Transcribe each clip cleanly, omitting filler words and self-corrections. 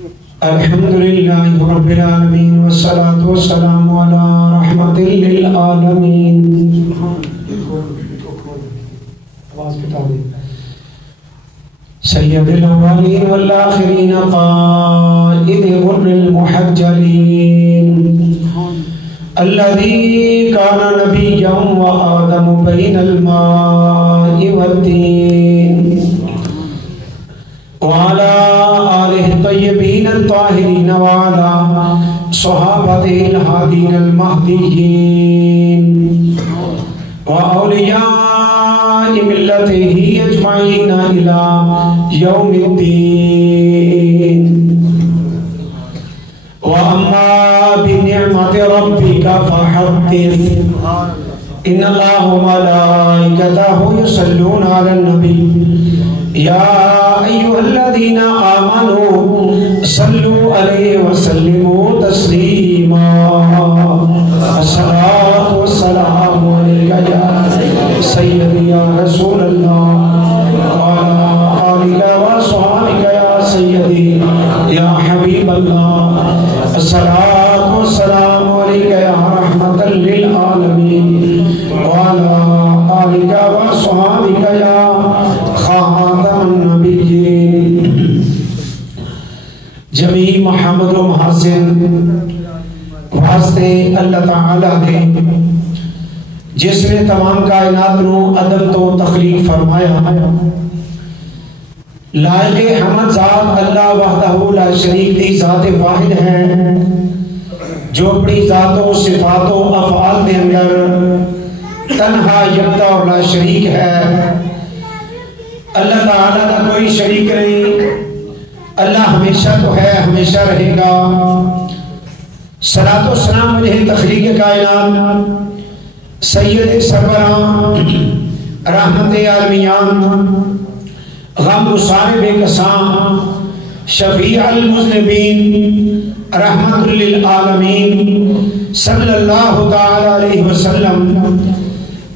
الحمدللہ رب العالمین والصلاة والسلام علی رحمت للعالمین. سید الاولین والآخرین قائد غر المحجلین الذي كان نبيا وآدم بين الماء والدين وعلى آله الطيبين الطاهرين وعلى صحابته الهادين المهديين وأولياء ملته أجمعين إلى يوم الدين. وأما بنعمة ربك فحدث إن الله وملائكته يصلون على النبي يا أيها الذين آمنوا صلوا عليه وسلموا تسليما. الصلاة والسلام عليك يا سيدي يا رسول الله وعلى آلك وصحبك يا سيدي يا حبيب الله. الصلاة والسلام عليك يا رحمة للعالمين وعلى آلك وصحبك يا خاتم النبيين. جمیع محمد و محسن واسطے اللہ تعالیٰ دے جس نے تمام کائنات نو عدل تو تخلیق فرمایا. لائق حمد ذات اللہ وحدہ لا شریک دی ذات واحد ہے جو اپنی ذات و صفات و افعال کے اندر تنہا یکتا اور لا شریک ہے. اللہ تعالیٰ کا کوئی شریک نہیں. اللہ ہمیشہ تو ہے، ہمیشہ رہے گا. صلاۃ و سلام علیہ تخلیق کائنات سید سربراہ رحمت عالمیان غم گسار بے کساں شفیع المذنبین رحمت للعالمین صلی اللہ تعالی علیہ وسلم.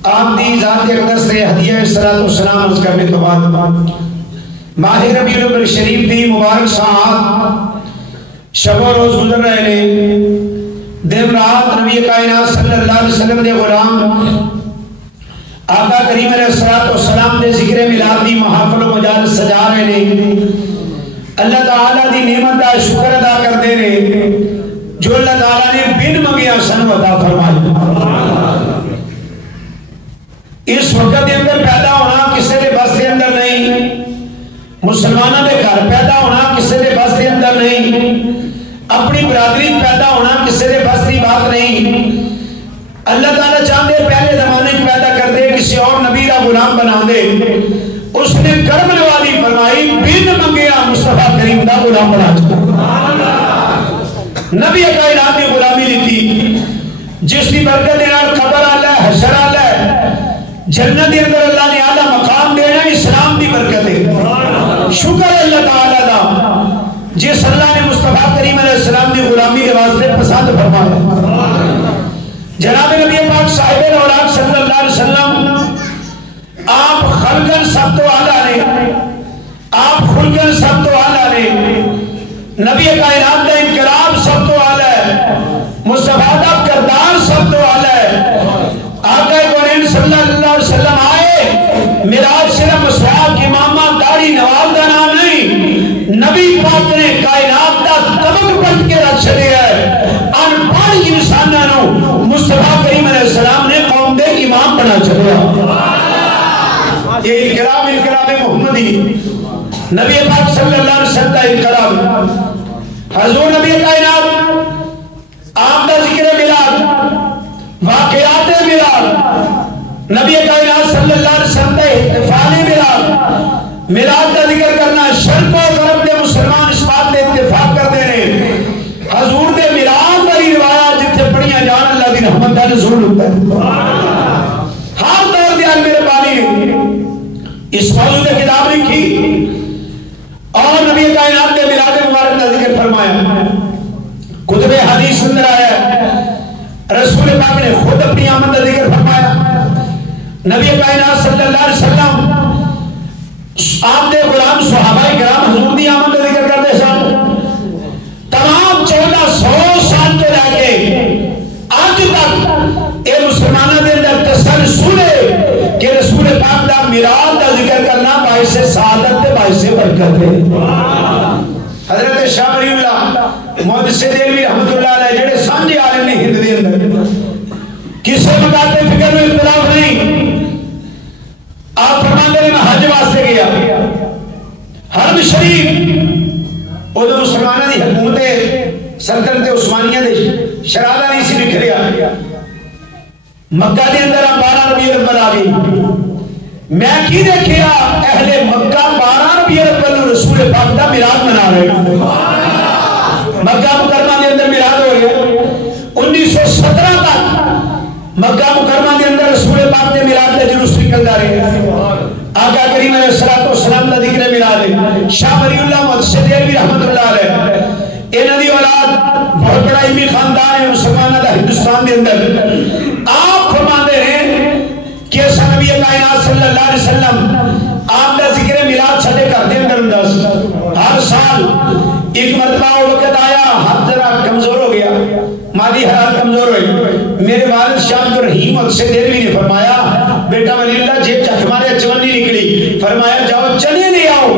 آپ دی ذات اقدس سے ہدیہ صلاۃ و سلام عرض کرنے کے بعد ماہ ربیع الاول شریف دی مبارک ساعت شب و روز گزر رہے نے. دن رات نبی کائنات صلی اللہ علیہ وسلم دے غلام آقا کریم علیہ السلام دے ذکر میلاد دی محافل و مجالس سجا رہے نے. اللہ تعالیٰ دی نعمت دا شکر ادا کرتے نے جو اللہ تعالیٰ نے بن منگیا سن عطا فرمائی. اس وقت دے اندر پیدا ہونا کسی دے بس دے اندر نہیں. مسلمانوں دے گھر پیدا ہونا کسی دے بس دے اندر نہیں. اپنی برادری پیدا ہونا کسی دے بس دی بات نہیں. اللہ تعالیٰ چاہتے پہلے زمانے پیدا کر دے کسی اور نبی کا غلام بنا دے. اس نے کرم نوالی فرمائی بن منگیا مصطفیٰ کریم دا غلام بنا چکا. نبی کائنات نے غلامی لیتی جس کی برکت نال قبر آلہ ہے، حشر آلہ ہے، جنت کے اندر اللہ نے اعلیٰ مقام دینا اسلام دی برکت ہے. شکر اللہ تعالیٰ دا جس اللہ نے مصطفیٰ کریم علیہ السلام دی غلامی کے واسطے پسند فرمایا. جناب نبی پاک صاحب اوراق صلی اللہ علیہ وسلم آپ خلقن سب تو اعلیٰ نے، آپ خلقن سب تو اعلیٰ نے. نبی کائنات کا انقلاب سب تو اعلیٰ ہے. مصطفیٰ کا کردار سب تو اعلیٰ ہے. آقا کونین صلی اللہ علیہ وسلم آئے معراج صرف مسواک امامہ داڑھی نواز کا نام نہیں. نبی پاک نے کائنات کا طبق پلٹ کے رکھ چھڑے ہے. ان پڑھ انسانوں مصطفیٰ کریم علیہ السلام نے قوم دے امام بنا چھڑیا. یہ انقلاب محمدی نبی پاک صلی اللہ علیہ وسلم کا انقلاب. حضور نبی کائنات آپ کا ذکر میلاد واقعات میلاد نبی کائنات صلی اللہ علیہ وسلم کا احتفال میلاد میلاد کا ذکر کرنا شرق و غرب دے مسلمان اس بات دے اتفاق کرتے ہیں. حضور دے میلاد والی روایات جتنے پڑھیاں جان اللہ دی رحمت کا نزول ہوتا ہے. ہر دور دیال میرے بانی اس موضوع نے کتاب لکھی اور نبی کائنات نے میلاد مبارک کا ذکر فرمایا. کتب حدیث اندر آیا رسول پاک نے خود اپنی آمد کا ذکر فرمایا. نبی کائنات صلی اللہ علیہ وسلم آپ دے غلام صحابہ کرام حضور دی آمد کا ذکر کرتے سن. محدث دہلوی رحمۃ اللہ علیہ جڑے سانجے عالم نے ہند دے اندر کسے مقاطع فکر میں اختلاف نہیں. آپ فرماتے ہیں میں حج واسطے گیا حرم شریف ادو مسلمانوں کی حکومت سلطنت عثمانیہ دے شرادہ نہیں سی بکھریا. مکہ دے اندر 12 ربیع الاول آ گئی. میں کی دیکھیا اہل مکہ 12 ربیع الاول رسول پاک دا میلاد منا رہے. مکہ مکرمہ دے اندر میلاد ہو گیا. 1917 تک مکہ مکرمہ دے اندر رسول پاک دے میلاد کا جلوس نکلتا رہے. آقا کریم علیہ الصلوۃ والسلام کا ذکر میلاد ہے. شاہ ولی اللہ محدث دہلوی رحمۃ اللہ علیہ انہاں دی اولاد بہت بڑا علمی خاندان ہے مسلمانوں دا ہندوستان دے اندر. آپ فرماتے ہیں کہ نبی کائنات صلی اللہ علیہ وسلم آپ کا ذکر میلاد چھڑے کر دے اندر انداز ہر سال ایک مرتبہ وہ وقت آیا ہاتھ ذرا کمزور ہو گیا مادی حالات کمزور ہوئی. میرے والد شاہ عبد الرحیم محدث دہلوی نے فرمایا بیٹا ولی اللہ جیب ہمارے چونی نکلی. فرمایا جاؤ چنے لے آؤ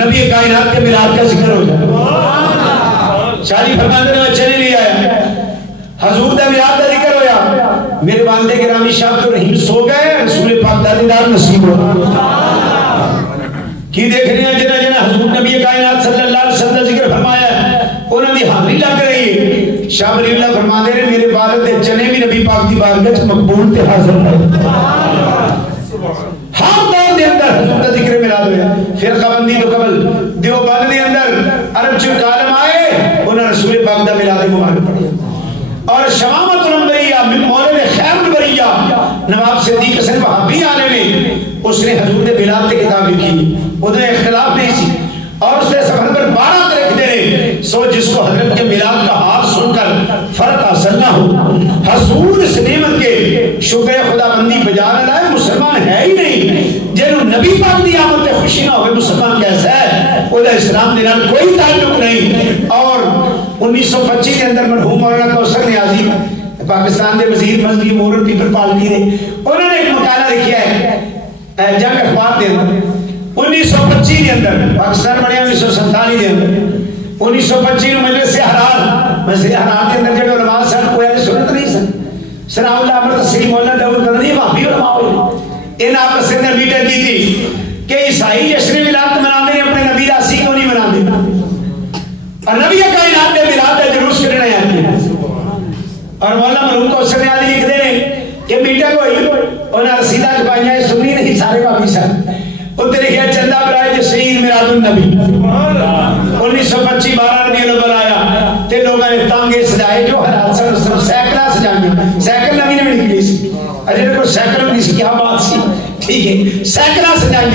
نبی کائنات کے میلاد کا ذکر ہو جائے. شاہی فرماتے ہیں میں چنے لے آیا حضور دا میلاد کا ذکر ہویا. میرے والد گرامی شاہ عبد الرحیم سو گئے رسول پاک دا دیدار نصیب ہوا. کی دیکھ رہے ہیں جنہ جنہ حضور نبی کائنات صلی اللہ علیہ وسلم کا ذکر فرمایا ہے انہوں نے حاضری لگ رہی ہے. شاہ ولی اللہ فرماتے ہیں میرے والد دے چنے بھی نبی پاک دی بارگاہ مقبول تے حاضر ہے. ہر دور دے اندر حضور کا ذکر میلاد ہوا. فرقہ بندی تو قبل دیوبند دے اندر عرب چ عالم آئے انہوں رسول پاک دا میلاد مبارک پڑھیا. اور شمامت الانبیاء من مولوی خیر البریہ نواب صدیق حسن وہابی عالم میں اس نے حضور دے میلاد تے کتاب لکھی. ادھر اختلاف نہیں سی اور اس نے سفر پر 12 رکھتے رہے. سو جس کو حضرت کے میلاد کا حال سن کر فرق حاصل نہ ہو حضور اس نعمت کے شکر خدا بندی بجا نہ لائے مسلمان ہے ہی نہیں. جنہوں نبی پاک دی آمد تے خوشی نہ ہوئے مسلمان کیسا ہے وہ اسلام دے نال کوئی تعلق نہیں. اور 1925 کے اندر مرحوم مولانا کوثر نیازی پاکستان دے وزیر مذہبی امور پیپل پارٹی نے انہوں نے ایک مقالہ لکھا ہے جنگ اخبار دے اندر 1925 کے اندر پاکستان بنیا 1947 کے اندر 1925 میں مجلس حرار کے اندر جب علماء صاحب کوئی اہل سنت نہیں سن سنا اللہ امر تسلیم مولانا داؤد قدنی وہابی علماء ہوئے ان آپ سے اندر میٹنگ کی تھی کہ عیسائی جشن میلاد مناتے ہیں اپنے نبی راسی کیوں نہیں مناتے اور نبی کائنات نے میلاد کا جلوس کرنا ہے. اور مولانا مرحوم کوثر نیازی لکھتے ہیں کہ میٹنگ ہوئی انہاں رسیدہ چھپائیاں سنی نہیں سارے واپس ہیں اتنے لکھا چندہ برائے جشن میلاد النبی 1925 12 ربیع الاول آیا تے لوگوں نے تانگے سجائے جو حالات سن سیکڑا سجائیں سیکڑ نبی نے بھی نکلی سی اجے کو سیکڑ نہیں سی کیا بات سی ٹھیک ہے سیکڑا سجائیں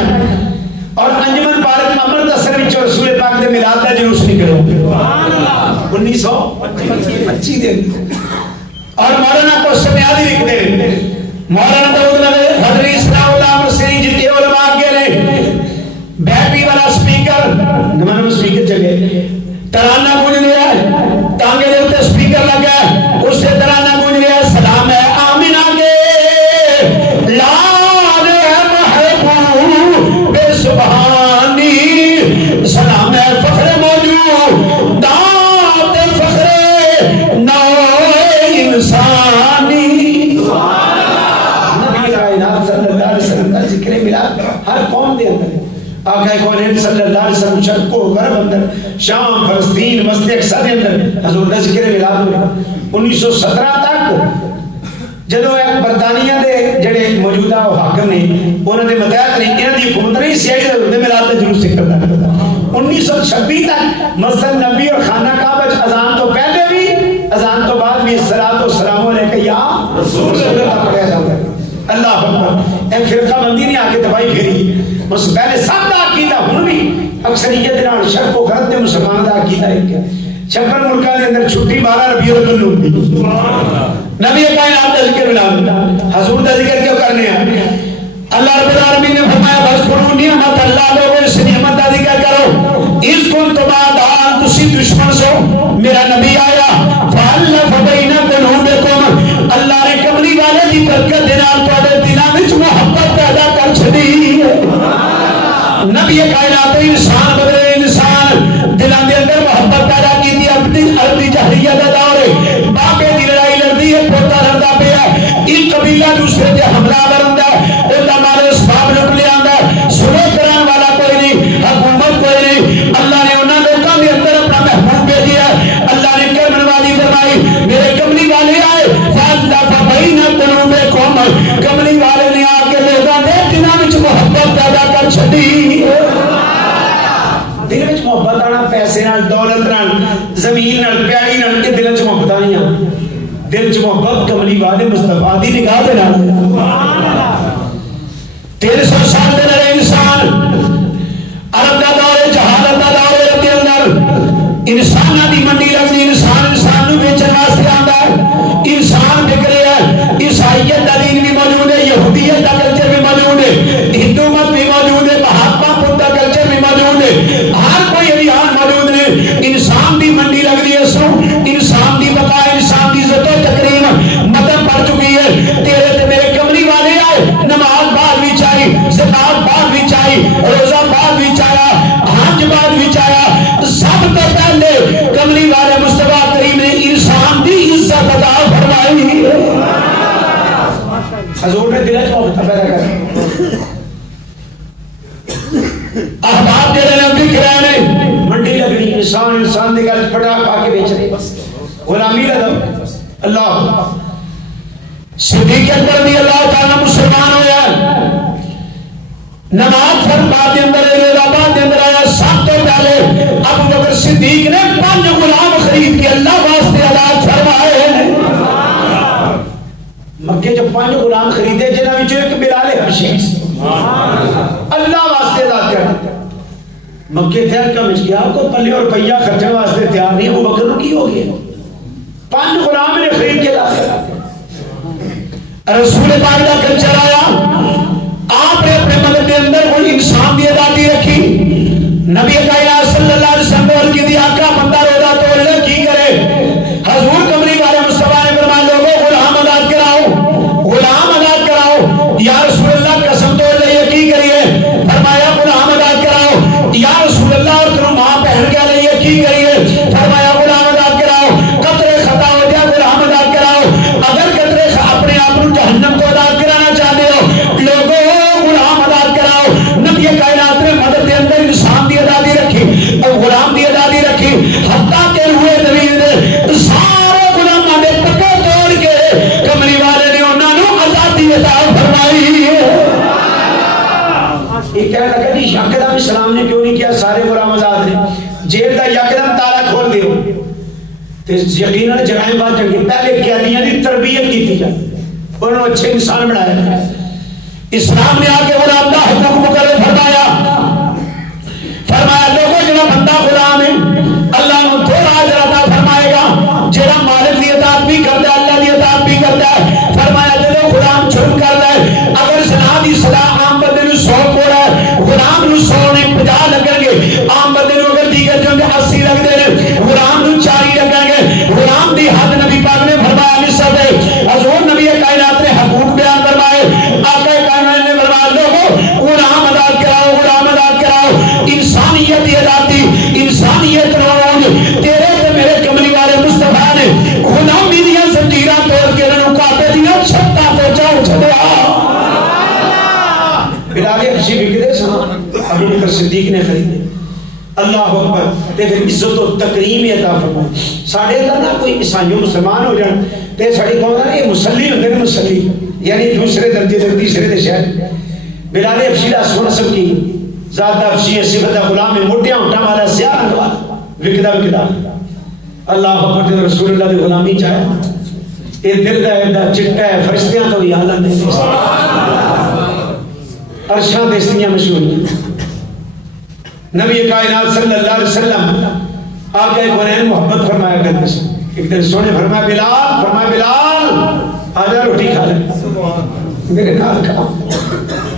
اور انجمن پارک امرتسر وچ رسول پاک دے میلاد دا جلوس نکلو 1925 دے اور مولانا کوثر نیازی لکھتے ہیں مولانا داؤد حضرت اسلام اللہ مسیح جتنے علماء کے لئے بیٹری والا سپیکر نمانم سپیکر چلے ترانہ گونج رہا ہے تانگے دے ہوتے سپیکر لگا ہے اس سے ترانہ گونج رہا ہے سلام ہے آمینہ کے لال ہے محبوب بے سبحانی سلام ہے فخر موجود داد فخر نو انسانی. نبی کائنات صلی اللہ علیہ وسلم کا ذکر میلاد ہر قوم دے اندر آقا کونین صلی اللہ علیہ وسلم شرق و غرب اندر شام فلسطین مسجد اقصی دے اندر حضور کا ذکر میلاد ہوا. 1917 تک جدو ایک برطانیہ دے جڑے موجودہ حاکم نے انہوں نے متحد نہیں انہوں نے حکومت نہیں سیائی حضور دے میلاد کا جلوس کرتا. 1926 تک مسجد نبی اور خانہ کعبہ اذان تو پہلے بھی اذان تو بعد بھی الصلاۃ والسلام علیکہ یا رسول اللہ پڑھا جاتا ہے. اللہ اکبر. اے فرقہ بندی نے آ کے دبائی پھیری اس پہلے سب دا عقیدہ ہن بھی اکثریت نال شرق و غرب دے مسلمان دا عقیدہ ایک ہے. 56 ملکاں دے اندر چھٹی 12 ربیع الاول ہوندی. نبی کائنات دا ذکر ملاد حضور دا ذکر کیوں کرنے ہیں. اللہ رب العالمین نے فرمایا بذکروا نعمت اللہ لوگوں اس نعمت کا ذکر کرو اس کن تو بعد تسی دشمن سو میرا نبی آیا فالف بین قلوبکم اللہ نے کملی والے دی برکت دے نال تواڈے دلاں وچ محبت پیدا کر چھڈی. نبی کائنات انسان بدلے انسان دلاں دے اندر محبت پیدا کیتی ہے پیسے نال دولت نال زمین نال پیاری نال کے دل چ محبت نہیں آ دل چ محبت کملی والے مصطفیٰ دی نگاہ دے نال 300 سال دے نال انسان عرب دا دور جہالت دا دور دے اندر انساناں دی منڈی لگدی انسان انسان نو بیچن واسطے آندا ہے انسان بگڑے ہے عیسائیت دا دین بھی موجود ہے یہودیت دا کلچر بھی موجود ہے ہندو مت بھی موجود ہے مہاتما بدھ دا کلچر بھی موجود ہے ہر کوئی ادیان موجود نے انسان دی منڈی لگدی ہے سو انسان دی بقا انسان دی عزت و تکریم مدد پڑ چکی ہے تیرے تے میرے کملی والے آئے نماز بعد بھی چاہی زکات بعد بھی چاہی روزہ بعد بھی چاہیا حج بعد بھی چاہیا سب تو پہلے کملی والے مصطفیٰ کریم نے انسان دی عزت عطا فرمائی حضور نے دل چ محبت پیدا کر احباب جڑے نے بک رہے نے منڈی لگنی انسان انسان دی گل پٹا پا کے بیچ رہے غلامی لگا اللہ صدیق اکبر رضی اللہ تعالی مسلمان ہویا نماز فرض بعد اندر روزہ بعد اندر آیا سب تو پہلے ابو بکر صدیق نے 5 غلام خرید کے اللہ واسطے آزاد فرمائے ہیں مکے جو 5 غلام خریدے جنہاں وچوں ایک بلال حبشی اللہ واسطے آزاد کر مکے تھیر کا مچ گیا کو پلے اور روپیہ خرچہ واسطے تیار نہیں ابو بکر کی ہو گیا 5 غلام نے خرید کے داخل رسول پاک دا کلچر آیا آپ نے اپنے مدد کے اندر کوئی انسان دی آزادی رکھی نبی کائنات صلی اللہ علیہ وسلم کی دی آقا بندہ روزہ تو اللہ کی کرے حضور کملی والے مصطفیٰ نے فرمایا لوگوں غلام آزاد کراؤ غلام آزاد کراؤ یا رسول اللہ قسم تو اللہ یہ کی کریے فرمایا غلام آزاد کراؤ یا رسول اللہ اور تم ماں بہن کے اللہ یہ کی کریے فرمایا غلام آزاد کراؤ قطرے خطا ہو جائے غلام آزاد کراؤ اگر قطرے اپنے آپ کو جہنم کو آزاد کرانا چاہتے ہو لوگوں غلام آزاد کراؤ نبی کائنات نے مدد کے اندر انسان دی آزادی رکھی اور غلام دی آزادی رکھی حتیٰ کہ ہوئے نبی نے سارے غلاموں نے پکڑ توڑ کے کملی والے نے انہوں نے آزادی عطا فرمائی یہ کہنے لگا جی یکدم اسلام نے کیوں نہیں کیا سارے غلام آزاد نے جیل دا یکدم تالا کھول دیو تو یقیناً جرائم بات چنگی پہلے قیدیاں دی تربیت کی تھی انہوں نے اچھے انسان بنایا اسلام نے آگے غلام دا حکم مقرر فرمایا لوگوں جنہاں بندہ غلام ہے اللہ نے تھوڑا اجر عطا فرمائے گا جنہاں مالک دی اطاعت بھی کرتا ہے اللہ دی اطاعت بھی کرتا ہے فرمایا جنہاں غلام چھوٹ کرتا ہے اگر زنا دی سزا عام بندے نو 100 کوڑا ہے غلام نو 100 نہیں 50 لگیں گے عام بندے نو اگر دیگر جو 80 لگ دے رہے غلام نو 40 لگیں گے غلام دی حد نبی پاک نے فرمایا نصف ہے حضور نبی کائنات نے حقوق بیان فرمائے آقا کائنات نے فرمایا لوگوں غلام آزاد کراؤ غلام آزاد کراؤ انسانیت دی آزادی انسانیت روز تیرے تے میرے کملی والے مصطفیٰ نے غلامی دیاں زنجیراں توڑ کے انہوں کعبے دیاں چھتاں تے چاؤ چھڑیا بلال حبشی بکدے سنا ابو بکر صدیق نے خریدے اللہ اکبر تے پھر عزت و تکریم عطا فرمائے ساڈے اندر نہ کوئی عیسائیوں مسلمان ہو جان تے ساڈی قوم دا یہ مسلی ہوندے نے مسلی یعنی دوسرے درجے تے تیسرے دے شہر بلال حبشی دا سن سب کی ذات حبشی صفت غلام میں موٹیاں اونٹاں والا سیاہ رنگ والا وکدا اللہ اکبر تے رسول اللہ دی غلامی چاہے اے دل دا ایڈا چٹا ہے فرشتیاں تو بھی اعلی نہیں عرشاں دستیاں مشہور نبی کائنات صلی اللہ علیہ وسلم آپ کا ایک ونین محبت فرمایا کرتے ہیں ایک دن سونے فرمایا بلال آجا روٹی کھا لیں میرے نال کھا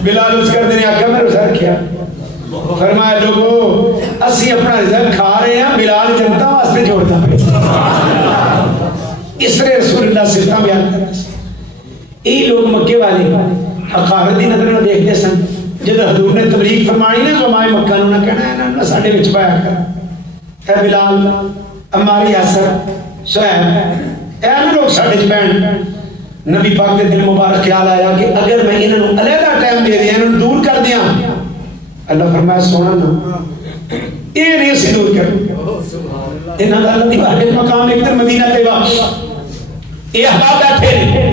بلال اس کر دینے آقا میں روزہ کیا فرمایا لوگوں اسی اپنا رزق کھا رہے ہیں بلال جنتا واسطے جوڑتا ہے اس طرح رسول اللہ صرفہ بیان کرتے ہیں یہ لوگ مکے والے حقارتی نظر نہ دیکھتے سن جب حضور نے تبلیغ فرمانی نا زمائے مکہ نہ کہنا ہے نا ساڑھے بچ پایا کر اے بلال اماری یاسر شعیب اے نا لوگ ساڑھے چ بین نبی پاک کے دل مبارک خیال آیا کہ اگر میں انہوں علیحدہ ٹائم دے دیا انہوں دور کر دیا اللہ فرمایا سونا نا یہ نہیں سے دور کر انہوں نے اللہ دی واحد مقام ایک در مدینہ تیبا یہ احباب بیٹھے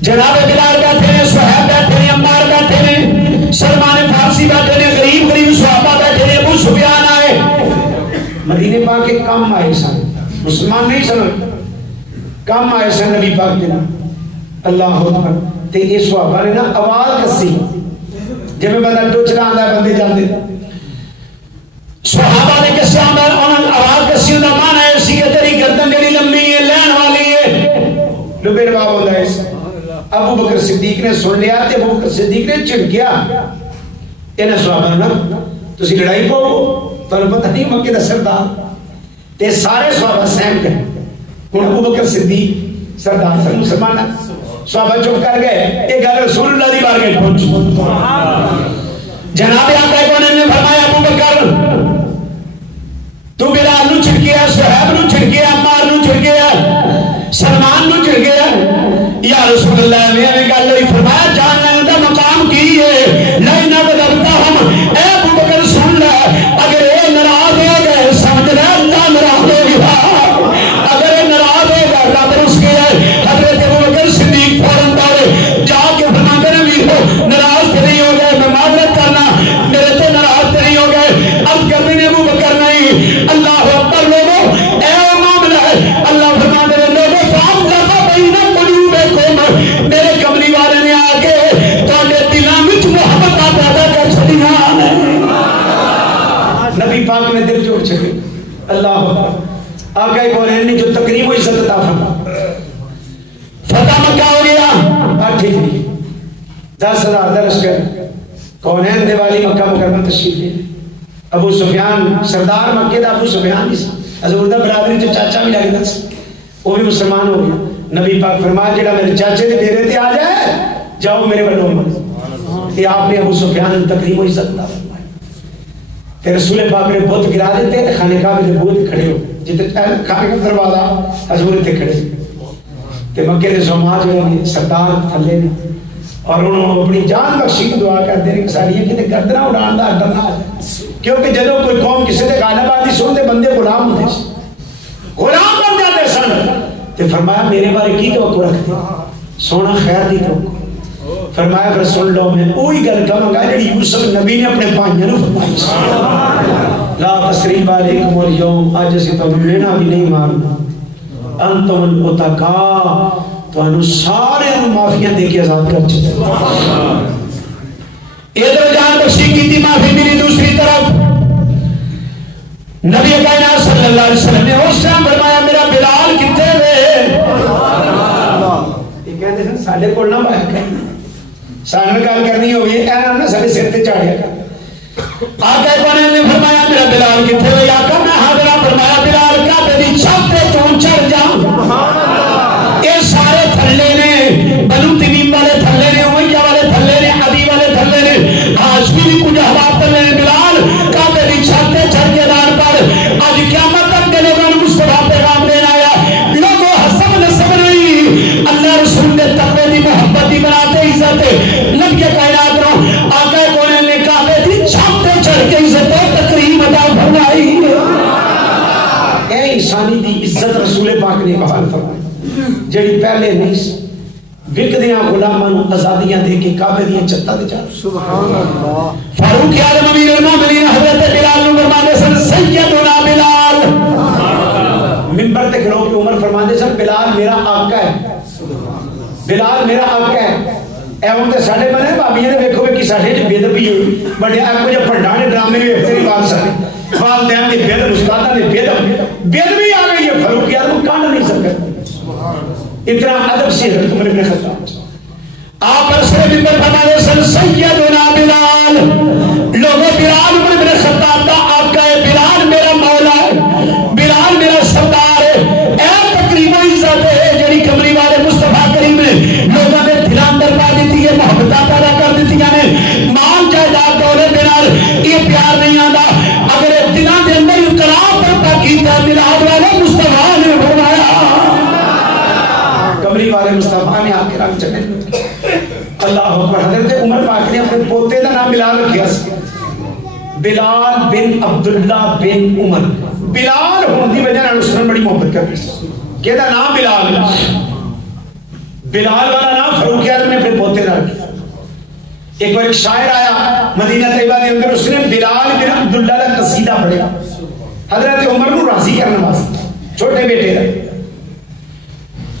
جناب بلال بیٹھے ہیں صحیب بیٹھے ہیں عمار بیٹھے ہیں سلمان فارسی بیٹھے ہیں غریب صحابہ بیٹھے ہیں ابو سفیان آئے مدینے پاک کے کم آئے سن، مسلمان نہیں سن، کم آئے سن نبی پاک دے اللہ اکبر تے اس صحابہ نے نا آواز کسی جب بندہ ٹوچنا آندا ہے بندے جاندے صحابہ نے کسے آندا انہاں آواز کسی ہوندا معنی ہے سی کہ تیری گردن جڑی لمبی ہے لین والی ہے لبے جواب ہوندا ہے ابو بکر صدیق نے سن لیا تے ابو بکر صدیق نے چڑ گیا انہاں صحابہ نے تسی لڑائی پاؤ تانوں پتہ نہیں مکے دا سردار تے سارے صحابہ سہم گئے ہن ابو بکر صدیق سردار سن مسلمان صحابہ چپ کر گئے یہ گل رسول اللہ دی بارگاہ پہنچ جناب آقا کون نے فرمایا ابو بکر تو بلال نو چھڑکیا صہیب نو چھڑکیا عمار نو چھڑکیا سلمان نو چھڑکیا یا رسول اللہ میں گل ہوئی فرمایا جاننا دا مقام کی ہے نہیں نہ بدلتا ہم اے ابو بکر سن لے اگر اے ناراض ہو گئے سمجھ لے اللہ ناراض ہو گیا اگر اے ناراض ہو گئے رب رس گیا حضرت ابو بکر صدیق فوراً دورے جا کے فرماتے ہیں میرے ناراض نہیں ہو گئے میں معذرت کرنا میرے تو ناراض نہیں ہو گئے اب کبھی نے ابو بکر نہیں اللہ اکبر لوگوں اے معاملہ ہے اللہ فرماتے ہیں لوگوں فام لفا بینہ قلوبکم میرے کملی والے نے آگے تواڈے دلاں وچ محبت پیدا کر چھڑیاں نبی پاک نے دل جوڑ چھڑے اللہ اکبر آقا کونین نے جو تقریب و عزت عطا فرمایا فتح مکہ ہو گیا 8 ہجری 10,000 درس کر کونین دیوالی مکہ مکرمہ تشریف لے ابو سفیان سردار مکہ دا ابو سفیان حضور دا برادری جو چاچا بھی لگتا وہ بھی مسلمان ہو گیا نبی پاک فرمایا جڑا میرے چاچے دے ڈیرے تے آ جائے جاؤ میرے بڑوں میں یہ آپ نے ابو سفیان تقریب و عزت عطا فرمائی تے رسول پاک نے بت گرا دیتے تے خانے کعبے دے بت کھڑے ہو جتے خانے کا دروازہ حضور تے کھڑے تے مکے دے زما جو ہیں سردار تھلے نے اور انہوں نے اپنی جان بخشی کی دعا کر دے کہ ساری یہ کہ گردنا اڑان دا ڈرنا آ جائے کیونکہ جدوں کوئی قوم کسی دے غالب آتی سنتے بندے غلام ہوتے غلام بن جاتے سن تے فرمایا میرے بارے کی توقع رکھتے سونا خیر دی توقع فرمایا پھر سن لو میں وہی گل کہاں گا جڑی یوسف نبی نے اپنے بھائیوں کو فرمائی لا تسریب علیکم اليوم اج اسی تو لینا بھی نہیں مارنا انتم الاتقاء تو انہوں سارے معافیاں دے کے آزاد کر چکے ادھر جان بخشی کی تھی معافی میری دوسری طرف نبی کائنات صلی اللہ علیہ وسلم نے اس ٹائم فرمایا میرا بلال کتنے ہوئے یہ کہتے ہیں ساڑھے کو نہ باہر کرنا سامنے گل کرنی ہوئی اینا نہ سارے سر تے چاڑیا کر آقا کون نے فرمایا میرا بلال کتنے ہوئے آقا میں حاضرہ فرمایا بلال کا میری چھت تے چون چڑھ جاؤں یہ سارے تھلے نے بنو تمیم والے تھلے نے امیہ والے تھلے نے عدی والے تھلے نے ہاشمی بھی کچھ احباب تھلے نے بلال کا میری چھت تے چڑھ کے دار پر آج قیامت تک کے لوگوں نے مصطفیٰ پیغام دینا آیا لوگوں حسب نسب نہیں اللہ رسول نے تقوی دی محبت دی بناتے عزت نبی کائنات رو آقا کون نے کعبے دی چھت تے چڑھ کے عزت و تکریم عطا فرمائی اے انسانی دی عزت رسول پاک نے بحال فرمائی جڑی پہلے نہیں وکدیاں غلاماں آزادیاں دے کے کعبے دیاں چھتاں تے چڑھ سبحان اللہ فاروق اعظم امیر المومنین حضرت بلال نو فرماندے سن سیدنا بلال منبر تے کھلو کے عمر فرماندے سن بلال میرا آقا ہے بلال میرا آقا ہے اے ہن تے ساڈے بنے بھابیاں نے ویکھو کہ ساڈے وچ بے ادبی ہوئی بڑے اکو جے پڑھاں دے ڈرامے وی تیری بات سارے والدین دی بے ادب استاداں دی بے ادبی آ گئی ہے فاروق اعظم کانڈ نہیں سکتے اتنا ادب سے حضرت عمر بن خطاب آپ پر سے منبر فرمانے سن سیدنا بلال لوگوں بلال عمر بن خطاب دا آقا ہے بلال میرا مولا ہے بلال میرا سردار ہے اے تقریب و عزت ہے جڑی کملی والے مصطفیٰ کریم نے لوگوں نے دلان در پا دیتی ہے محبتہ پیدا کر دیتی ہے مال جائیداد دولے بلال یہ پیار نہیں آتا اگر دلان دے اندر انقلاب پر پاکیزہ بلال والے مصطفیٰ نے فرمایا کمری والے مصطفیٰ نے آ کے رنگ چکے اللہ اکبر حضرت عمر پاک نے اپنے پوتے کا نام بلال رکھیا بلال بن عبداللہ بن عمر بلال ہونے کی وجہ سے اس نے بڑی محبت کرتی کہ دا نام بلال بلال والا نام فاروق اعظم نے اپنے پوتے کا رکھا ایک بار ایک شاعر آیا مدینہ طیبہ کے اندر اس نے بلال بن عبداللہ کا قصیدہ پڑھا حضرت عمر کو راضی کرنے واسطے چھوٹے بیٹے کا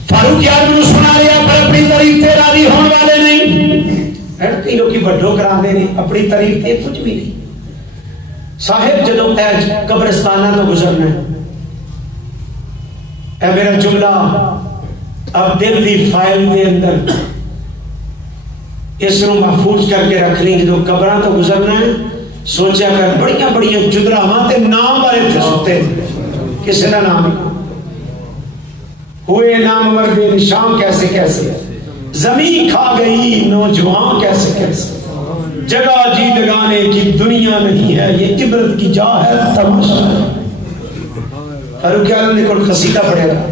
فاروق اعظم سنا لیا پر اپنی تعریف سے راضی ہونے والے نہیں. کئی لوگ بڑھو کرا دے اپنی تعریف سے کچھ بھی نہیں. صاحب جدو قبرستانہ تو گزرنا ہے اے میرا جملہ اب دل دی فائل دے اندر اس کو محفوظ کر کے رکھ لیں. جدو قبراں تو گزرنا ہے سوچا کر بڑیاں بڑیاں جدراواں تے نام والے تھے ستے کسی کا نام ہوئے نامور بے نشان کیسے کیسے زمین کھا گئی نوجوان کیسے کیسے جگہ جی لگانے کی دنیا نہیں ہے یہ عبرت کی جا ہے تماشا. فاروق اعظم نے کوئی قصیدہ پڑھا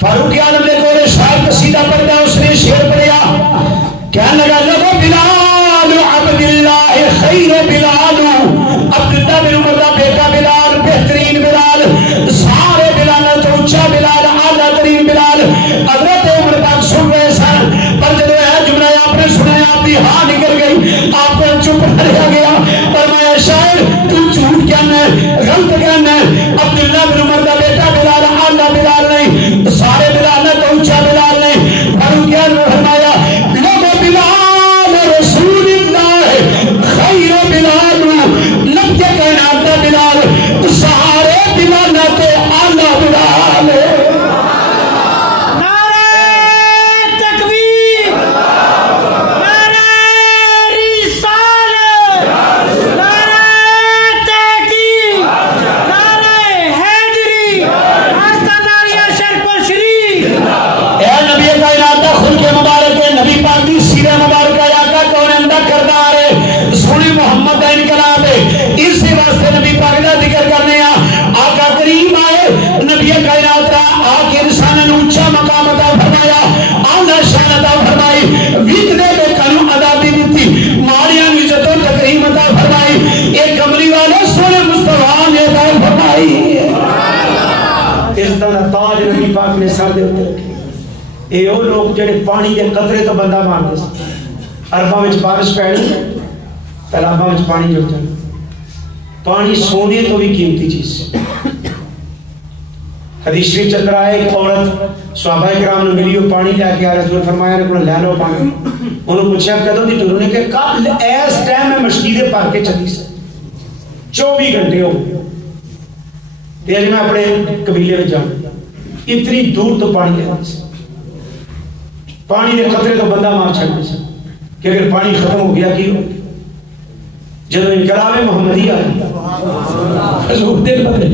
فاروق اعظم نے کوئی شاعر قصیدہ پڑھا اس نے شعر پڑھا کہنے لگا لگو بلال عبداللہ خیر بلال عبداللہ بن عمر دا بیٹا بلال بہترین بلال سارے بلال تو اونچا بلال اعلیٰ ترین بلال. حضرت عمر پاک سن رہے سن پر جب یہ جملہ آپ نے سنایا آپ کی ہاں نکل گئی آپ کو چپ رہ گیا. فرمایا شاعر تو جھوٹ کہنا ہے غلط کہنا ہے عبداللہ بن عمر دا بیٹا بلال اعلیٰ بلال نہیں سارے بلال تو اونچا بلال نہیں. فاروق اعظم نے فرمایا بلال رسول اللہ خیر بلال نبی کائنات کا بلال سارے بلالوں کے اعلیٰ بلال. نعرہ تکبیر نعرہ رسالت نعرہ تحقیق نعرہ حیدری آستانیہ شرف و شریف. اے نبی کائنات کا خود کے مبارک ہے نبی پاک کی سیرہ مبارکہ آقا کون اندہ کردار ہے سنی محمد کا انقلاب ہے. اس واسطے نبی پاک کا ذکر کرنے آقا کریم آئے نبی کائنات کا آقا انسان نے اونچا مقام عطا فرمایا اعلیٰ شان عطا فرمائی ویکنے کے قانون عذابی دیتی ماریاں عزت و تکریم عطا فرمائی ایک کملی والے سونے مصطفیٰ نے عطا فرمائی. اس طرح تاج نبی پاک نے سر دے ہوتے رکھے. یہ وہ لوگ جڑے پانی کے قطرے تو بندہ مارتے سن عرباں وچ بارش پینی تالاباں وچ پانی جڑ جانا. پانی سونے تو بھی قیمتی چیز. حدیث شریف چل رہا ہے ایک عورت صحابہ کرام نے ملی وہ پانی لے کے آ رسول فرمایا نے لے لو پانی. انہوں نے پوچھا کدوں دی ٹرو نے کہ کل اس ٹائم میں مشکیدے پار کے چلی سے 24 گھنٹے ہو تے اج میں اپنے قبیلے میں جانا اتنی دور تو پانی لے رہا سے پانی دے قطرے تو بندہ مار چھڑنے سے کہ اگر پانی ختم ہو گیا کی ہو جب انقلاب محمدی آئی حضور دل بدل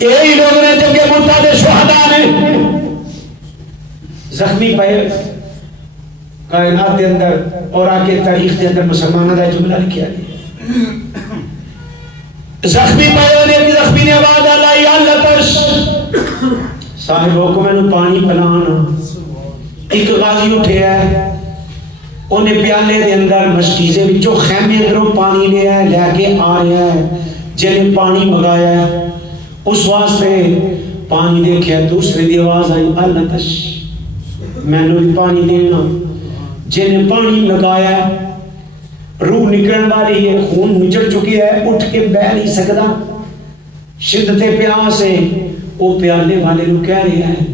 یہی لوگ نے جب کہ منتاد شہداء نے زخمی پائے کائنات کے اندر اور آگے تاریخ کے اندر مسلمانوں کا جملہ لکھا گیا زخمی پائے نے زخمی نے آواز آئی اللہ تش صاحب حکم نے پانی پلانا. ایک غازی اٹھے ہے انہیں پیالے دے اندر مشکیزے جو خیمے اندروں پانی لیا ہے لے کے آ رہا ہے جنہیں پانی منگایا ہے اس واسطے پانی دیکھا دوسرے دی آواز آئی اللہ تش میں نے بھی پانی دینا جنہیں پانی لگایا ہے روح نکلن والی ہے خون نچڑ چکی ہے اٹھ کے بہ نہیں سکتا شدت پیاس ہے وہ پیالے والے نو کہہ رہے ہیں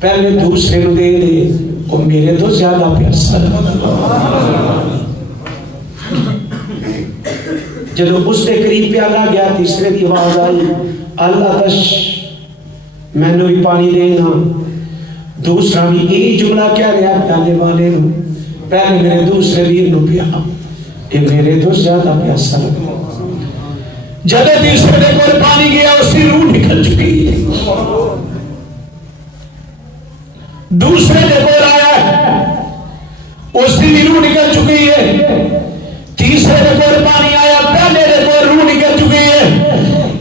پہلے دوسرے نو دے دے وہ میرے تو زیادہ پیاسا جب اس کے قریب پیالہ گیا تیسرے کی آواز آئی اللہ تش میں نے بھی پانی دینا دوسرا بھی یہی جملہ کہہ رہا پیالے والے نو پہلے میرے دوسرے ویر نو پیا یہ میرے تو زیادہ پیاسا لگا جب تیسرے دے کو پانی گیا اس کی روح نکل چکی ہے دوسرے دے کو آیا ہے اس کی روح نکل چکی ہے تیسرے دے کو پانی آیا پہلے دے کو روح نکل چکی ہے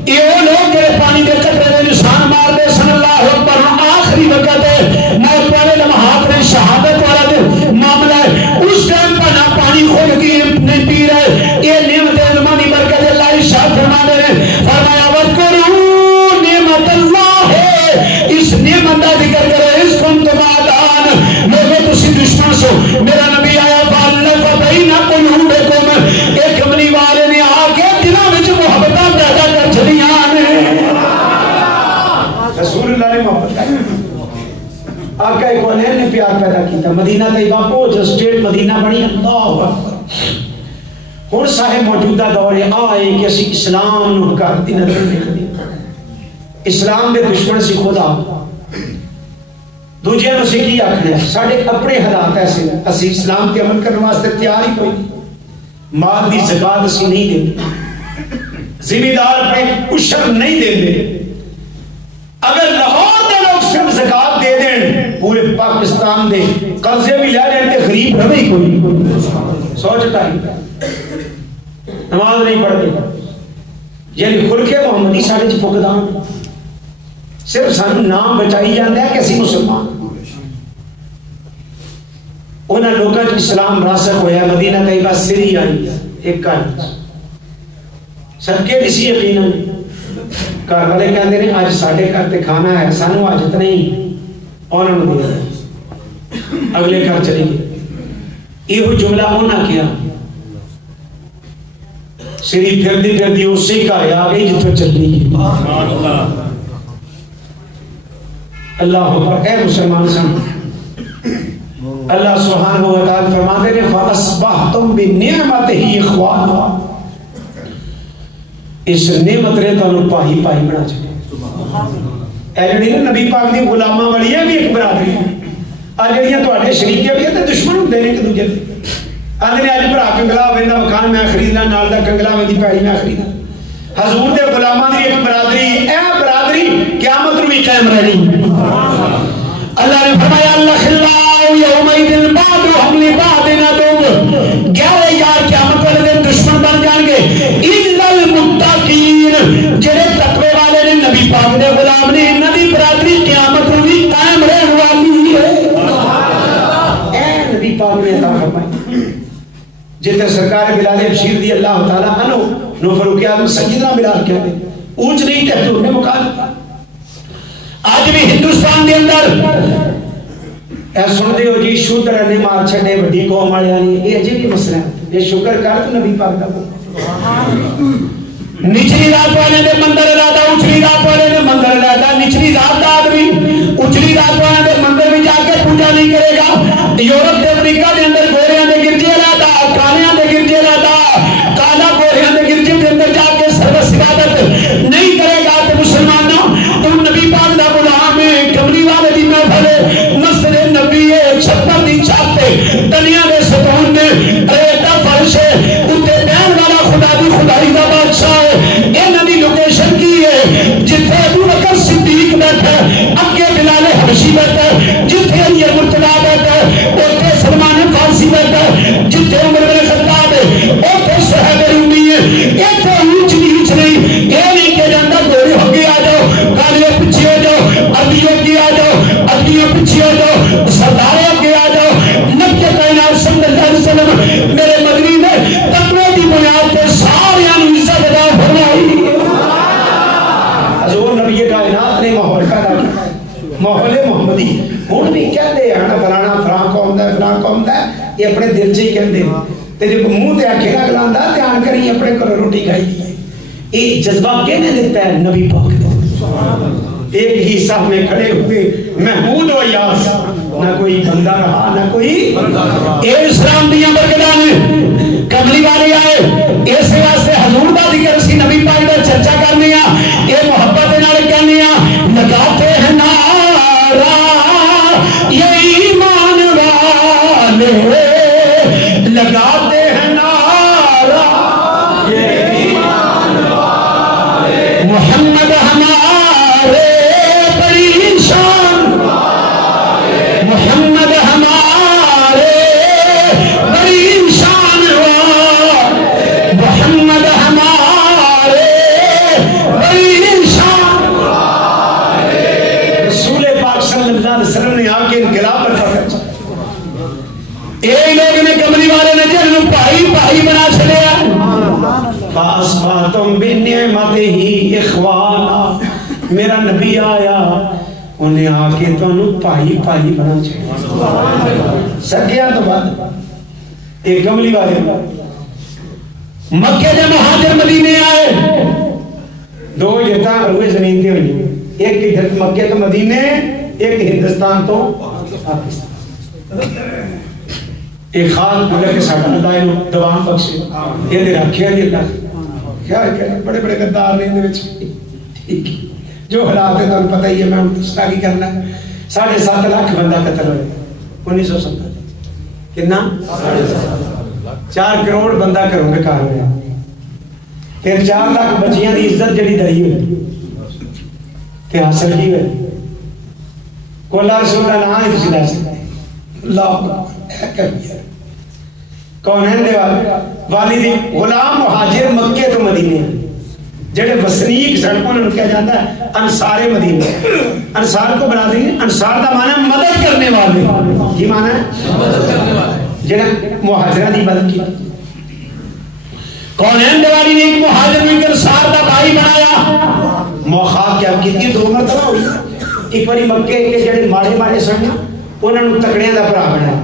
یہ وہ لوگ جو پانی دے قطرے دے نشان مار دے صلی اللہ اکبر آخری وقت ہے موت والے لمحات میں شہادت والا دے معاملہ ہے اس ٹائم پر نہ پانی خود کی نہیں پی رہے یہ نعمت علمانی برکت اللہ ارشاد فرما دے فرمایا وَذْكُرُوا نعمت اللہ ہے اس نعمت کا ذکر کرے اس کن تمادان آقا کونین نے پیار پیدا کیتا مدینہ طیبہ پہنچ اسٹیٹ مدینہ بنی اللہ اکبر ہن صاحب موجودہ دور آئے کہ اسی اسلام نو حکارتی نظر دیکھدی اسلام دے دشمن سی خدا دوجے نو سے کی آکھنا ہے ساڈے اپنے حالات ایسے اسی اسلام تے عمل کرنے واسطے تیار ہی کوئی مال دی زکات اسی نہیں دیندے ذمہ اپنے عشر نہیں دیندے اگر لاہور دے لوگ صرف زکات دے دیں پورے پاکستان دے قرضے بھی لے لیں تے غریب رہے ہی کوئی سوچتا ہی نماز نہیں پڑھتے یعنی خلق محمدی ساڑھے چ فقدان صرف سانو نام بچائی جاتا ہے کہ اسی مسلمان انہاں لوگاں چ اسلام راسخ ہویا مدینہ طیبہ سری آئی ایک کار صدقے اسی یقینا گھر والے کہتے ہیں اج ساڈے گھر تے کھانا ہے سانو حاجت نہیں انہاں نوں دے اگلے گھر چلے گئے یہ جملہ انہاں کیا سری پھردی پھردی اسی گھر آ گئی جتھوں چلی گئی اللہ اکبر اے مسلمان سن اللہ سبحانہ و تعالی فرماتے ہیں فاصبحتم بنعمتہ اخوانا اس نعمت نے تانوں پاہی پاہی بنا چھڈیا اے جڑی نبی پاک دی غلاماں والی ہے بھی ایک برادری آ جڑیاں تواڈے شریکے بھی تے دشمن ہوندے نے ایک دوجے دے آندے نے اج بھرا کنگلا ویندا مکان میں خریدنا نال دا کنگلا ویندی پیڑی میں خریدنا حضور دے غلاماں دی ایک برادری اے برادری قیامت نوں بھی قائم رہنی اللہ نے فرمایا اللہ خلاء یومئذ بعضهم لبعض عدو 11 یار قیامت والے دن دشمن بن جان گے الا المتقین جڑے تقوی والے نے نبی پاک دے غلام نے انہاں دی برادری قیامت نوں بھی قائم رہن والی ہے اے نبی پاک نے عطا فرمائی جتنے سرکار بلال بشیر دی اللہ تعالی عنہ نو فاروق اعظم سیدنا بلال کہتے ہیں اونچ نہیں کہتے انہوں نے مقابلہ آج بھی ہندوستان کے اندر اے سن دے ہو جی شودر نے مار چھڑے بڑی قوم والے نہیں یہ عجیب مسئلہ ہے یہ شکر کر تو نبی پاک کا نچلی رات والے نے مندر لادا اچھلی رات والے نے مندر لادا نچلی رات دا آدمی اچھلی رات والے نے مندر میں جا کے پوجا نہیں کرے گا یورپ دے امریکہ دے اندر گوریاں دے گرجے لادا کالیاں دے گرجے لادا کالا گوریاں دے گرجے دے اندر جا کے سروس عبادت نہیں کرے گا تو مسلمانوں تم نبی پاک دا غلام ہے کملی والے دی محفل مسجد نبی چھپر دی چھاپے دنیا دے ستون نے ریتا فرش ہے اتے بیان والا خدا دی خدائی دا بادشاہ ہے انہاں دی لوکیشن کی ہے جتھے ابو بکر صدیق بیٹھا اگے بلال حبشی بیٹھا جتھے علی مرتضی بیٹھا اوتھے سلمان فارسی بیٹھا جتھے عمر بن خطاب اوتھے صہیب رومی ہے ایتھے اونچ نیچ نہیں یہ نہیں کہ جاندا گورے ہو کے آ جاؤ کالے پیچھے ہو جاؤ ادیوں کی آ جاؤ ادیوں پیچھے ہو جاؤ سرداروں کے آ جاؤ نبی کائنات صلی اللہ علیہ وسلم میرے مدنی نے تقوی دی بنیاد تے سارے عزت ادا فرمائی حضور نبی کائنات نے ماحول کا ماحول محمدی ہن بھی کہندے ہیں فلانا فلاں قوم دا فلاں قوم دا یہ اپنے دل چ ہی کہندے تے جے منہ تے اکھے نہ گلاندا دھیان کری اپنے گھر روٹی کھائی دی یہ جذبہ کہنے دیتا ہے نبی پاک نے ایک ہی صف میں کھڑے ہوئے محمود و یاس نہ کوئی بندہ رہا نہ کوئی اے اسلام دیا برکتان کملی والے آئے اس واسطے حضور دا ذکر سی نبی پاک دا چرچا کرنے اے محبت نال کہنے لگاتے ہیں نعرہ یہ ایمان والے لگاتے ہیں نعرہ یہ ایمان والے محمد ہمارے بڑی شان محمد ہمارے بڑی شان محمد ہمارے بڑی شان رسول پاک صلی اللہ علیہ وسلم نے آ کے انقلاب پر فرق یہ لوگ نے کملی والے نے جن پائی پائی بنا چھڑیا فاصبحتم بنعمتہ اخوانا میرا نبی آیا انہیں آ کے تانوں پائی پائی بنا چھڑیا سکیا تو بات ایک کملی والے مکے دے مہاجر مدینے آئے دو جتا روئے زمین تے ہوئی ایک ادھر مکے تو مدینے ایک ہندوستان تو ایک خال بولے کہ ساڈا اللہ نو دوام بخشے یہ دے رکھیا دی اللہ کیا کرے بڑے بڑے غدار نے اندے وچ جو حالات ہیں تمہیں پتہ ہی ہے میں دوسرا کی کرنا 7.5 لاکھ بندہ قتل ہوئے 1970 کتنا 4 کروڑ بندہ کروں گے کار ہویا پھر 4 لاکھ بچیاں دی عزت جڑی دئی ہوئی تے حاصل کی ہوئے کو اللہ رسول اللہ نہ ہی تسی دے سکتے اللہ کونین دے والد غلام مہاجر مکے تو مدینے جڑے وسنیک سڑکوں نے کیا جاتا ہے انصار مدینے انصار کو بنا دیں انصار دا معنی مدد کرنے والے کی معنی ہے مدد کرنے والے جنہیں مہاجرہ دی مدد کی کونین دے والد ایک مہاجر میں انصار دا بھائی بنایا موخاب کیا کی 2 مرتبہ ہوئی ایک باری مکے کے جڑے ماڑے ماڑے سن انہوں نے تکڑیاں دا بھرا بنایا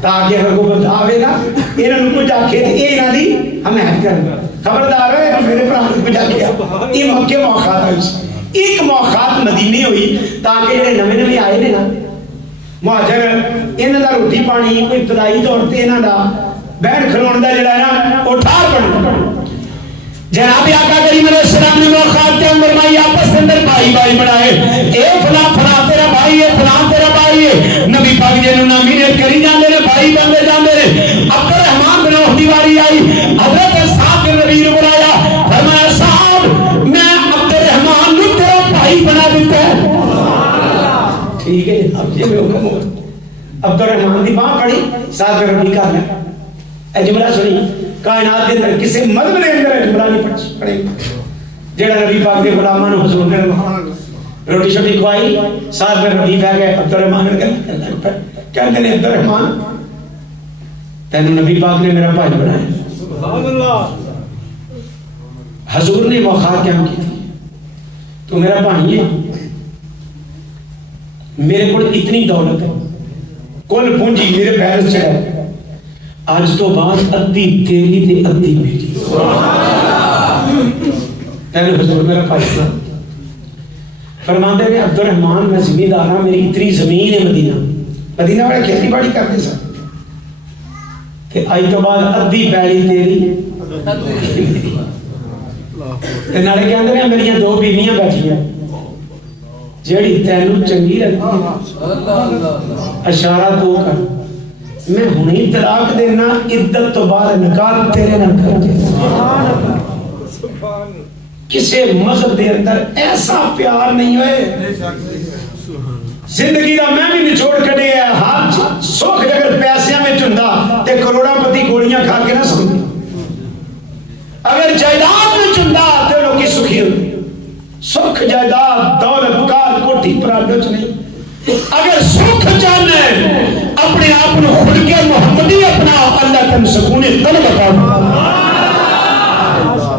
تاکہ اگر کوئی بندہ آوے گا انہوں نے کچھ آکھے تو یہ نہ دی ہمیں حد کرنا خبردار ہے میرے بھرا نے کچھ آکھے یہ مکے موقعات ہوئی ایک موقعات مدینے ہوئی تاکہ جڑے نویں نویں آئے نے نا مہاجر انہاں دا روٹی پانی کوئی ابتدائی طور تے انہاں دا بیٹھ کھلون دا جڑا نا وہ ٹھار بننا جناب آقا کریم علیہ السلام نے موقعات کے اندر مائی آپس کے اندر بھائی بھائی بنائے اے فلاں فلاں تیرا بھائی ہے فلاں تیرا بھائی ہے نبی پاک جی نے نامینیٹ کری جاندے نے بھائی بندے جاندے نے عبد الرحمن بن عوف دی واری آئی حضرت صاحب بن ربیع نے بلایا فرمایا صاحب میں عبد الرحمن نو تیرا بھائی بنا دیتا ہے ٹھیک ہے اب یہ حکم ہو عبد الرحمن دی باں پڑی صاحب بن ربیع کا اے جملہ سنی کائنات کے اندر کسی مذہب کے اندر جملہ نہیں پڑے جڑا نبی پاک کے غلاماں نو حضور نے روٹی شوٹی کھوائی صاحب بن ربیع کہہ گئے عبد الرحمن نے کہتے ہیں عبد الرحمن تینوں نبی پاک نے میرا بھائی بنایا سبحان اللہ حضور نے موقع کیا کی تھی تو میرا بھائی ہے میرے کو اتنی دولت ہے کل پونجی میرے پیرس سے ہے آج تو بعد ادھی تیری تے ادھی میری تینوں حضور میرا بھائی بنا فرماتے ہیں عبد الرحمن میں زمیندار ہوں میری اتنی زمین ہے مدینہ مدینہ والے کھیتی باڑی کرتے سن کہ آئی تو بعد ادھی پیلی تیری نالے کے اندر میری 2 بیویاں بیٹھی ہیں جیڑی تینوں چنگی لگتی اشارہ تو کر میں ہنی طلاق دینا عدت تو بعد نکاح تیرے نہ کر دے کسے مذہب دے اندر ایسا پیار نہیں ہوئے زندگی دا میں بھی نچوڑ کٹے ہے ہاتھ سوکھ اگر پیسیاں میں چندہ تے کروڑا پتی گوڑیاں کھا کے نہ سکتے اگر جائیداد میں چندہ تے لوگی سکھی ہوتی سکھ جائیداد دولت کار کوٹھی پراڈوچ نہیں اگر سکھ جانا ہے اپنے آپ نے خود کے محمدی اپنا اللہ تن سکونے تن بتا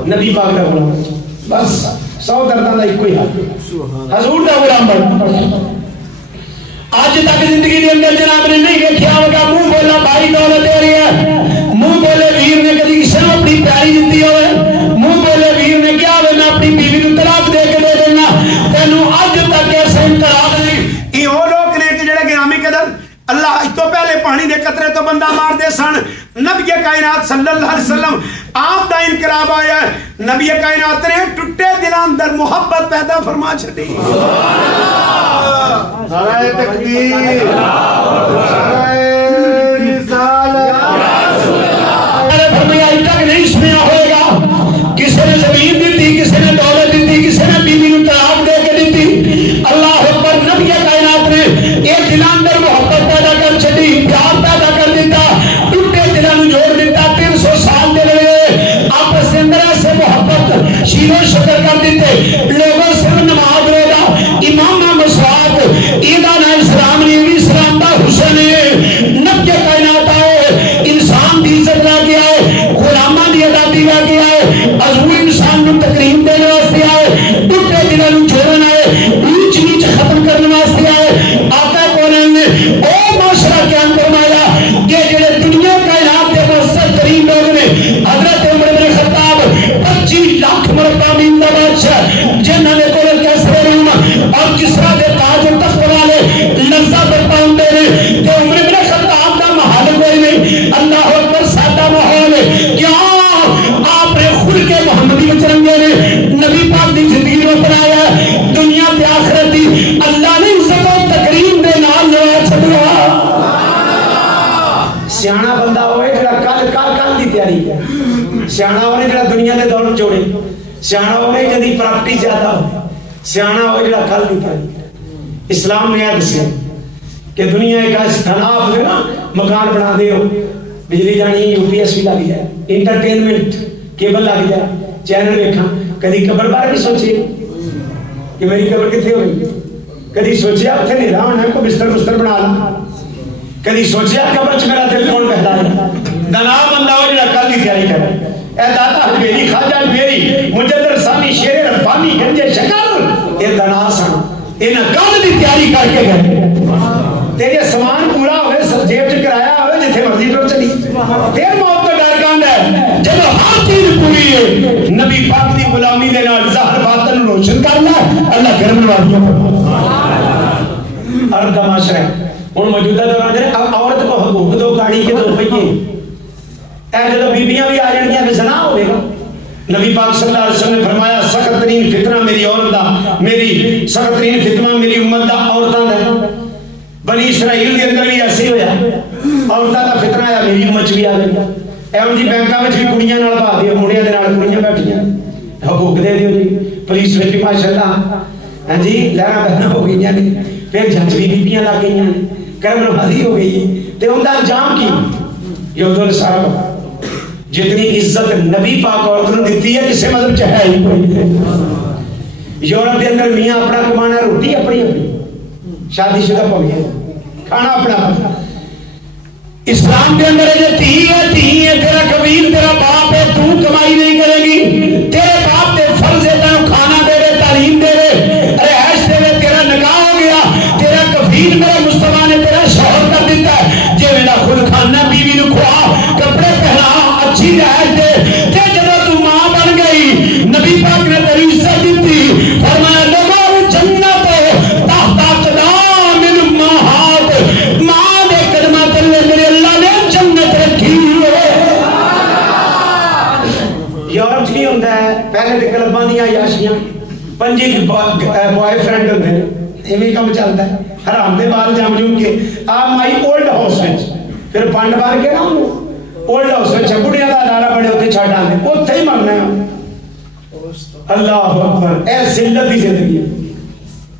نبی پاک دا غلام بس 100 دردان دا ایک کوئی حال حضور دا غلام بڑھ آج تک زندگی دے اندر جناب نے نہیں دیکھا ہوگا منہ بولا بھائی دولت دے رہی ہے منہ بولے ویر نے کدی کسی نے اپنی پیاری دیتی ہوئے منہ بولے ویر نے کیا ہوئے میں اپنی بیوی کو طلاق دے کے دے دینا تینوں آج تک ایسے انقلاب نہیں یہ وہ لوگ نے کہ جڑے گرامی قدر اللہ تو پہلے پانی دے قطرے تو بندہ مار دے سن نبی کائنات صلی اللہ علیہ وسلم آپ دا انقلاب آیا ہے نبی کائنات نے ٹوٹے دلاں اندر محبت پیدا فرما چھڈی نعرہ تکبیر نعرہ رسالت فرمایا تک نہیں سنیا ہوئے گا کسی نے زمین دیتی کسی نے دولت دیتی کسی نے بیوی کو طلاق دے کے دیتی اللہ اکبر نبی کائنات نے ایک دلاں اندر محبت پیدا کر چھڈی پیار پیدا کر دیتا ٹوٹے دلاں نوں جوڑ دیتا 300 سال دے لئے آپس کے اندر ایسے محبت شیر و شکر کر دیتے لوگوں سے نماز روزہ امام مسواک عیدان اسلام نے بھی اسلام دا حسن نبی کائنات آئے انسان دی عزت لا کے آئے غلامہ دی آزادی جوڑے سیاح ہو گئے جدی پراپرٹی زیادہ ہو سیاح ہو جڑا کل دی تاریخ اسلام نے دسیا کہ دنیا ایک تناب ہوئے نا مکان بنا دے ہو بجلی جانی یو پی ایس بھی لگ جائے انٹرٹینمنٹ کیبل لگ جائے چینل دیکھا کدی قبر بارے بھی سوچے کہ میری قبر کتنے ہوئی کدی سوچیا اتنے نہیں رہا ہونا کو بستر بستر بنا لا کدی سوچیا قبر چ میرا دل کون بہتا ہے دنا بندہ ہو جڑا کل دی تیاری کر اے داتا میری خواجہ میری مجدد ثانی شیر ربانی گنجے شکر اے دنا سن انہاں کل دی تیاری کر کے گئے تیرے سامان پورا ہوئے جیب چ کرایا ہوئے جتھے مرضی ٹر چلی پھر موت تو ڈر کانڈ ہے جب ہر چیز پوری ہے نبی پاک دی غلامی دے نال ظاہر باطن روشن کرنا اللہ کرم نوازی عرب کا معاشرہ ہے ہن موجودہ دوران دے عورت کو حقوق دو گاڑی کے دو پہیے اے جب بیبییاں بھی آ جان گیاں زنا ہوے گا نبی پاک صلی اللہ علیہ وسلم نے فرمایا سخت ترین فتنہ میری عورت دا میری سخت ترین فتنہ میری امت دا عورتاں دا بنی اسرائیل دے اندر بھی ایسے ہویا عورتاں دا فتنہ آیا میری امت بھی آ گیا ایون جی بینکاں وچ بھی کڑیاں نال بھا دیو مڑیاں دے نال کڑیاں بیٹھیاں حقوق دے دیو جی پولیس وچ بھی ماشاءاللہ ہاں جی لہراں بہنا ہو گئیاں نے پھر جج بھی بیبیاں لگ گئیاں نے کرم نوازی ہو گئی ہے تے اوندا انجام کی یہودوں نے سارا جتنی عزت نبی پاک عورت نے دیتی ہے کسی مذہب چ ہے ہی کوئی یورپ کے اندر میاں اپنا کمانا روٹی اپنی اپنی شادی شدہ پوی کھانا اپنا اسلام کے اندر یہ تھی ہے تیرا کبیر تیرا باپ ہے تو کمائی نہیں کرے گی تیرے باپ تے فرض ہے تینوں کھانا دے دے تعلیم دے دے رہائش دے دے تیرا نکاح ہو گیا تیرا کفیل میرا مصطفیٰ نے تیرا شوہر کر دیتا ہے جے میرا خود کھانا بیوی نو کھوا کپڑے پہنا اچھی رہائش دے تے جب تو ماں بن گئی نبی پاک نے تیری عزت دیتی فرمایا لوگوں جنت تحت اقدام المہات ماں دے قدمہ تلے میرے اللہ نے جنت رکھی ہے یورپ کی ہوتا ہے پہلے تے کلباں دیاں عیاشیاں پنجی بوائے فرینڈ ہوندے نے ایویں کم چلتا ہے حرام دے بال جم جم کے آ مائی اولڈ ہاؤس وچ پھر پنڈ مار کے نا اولڈ ہاؤس وچ بڑھیاں دا نعرہ بڑے اوتھے چھڈ آندے اوتھے ہی مرنا ہے اللہ اکبر اے ذلت دی زندگی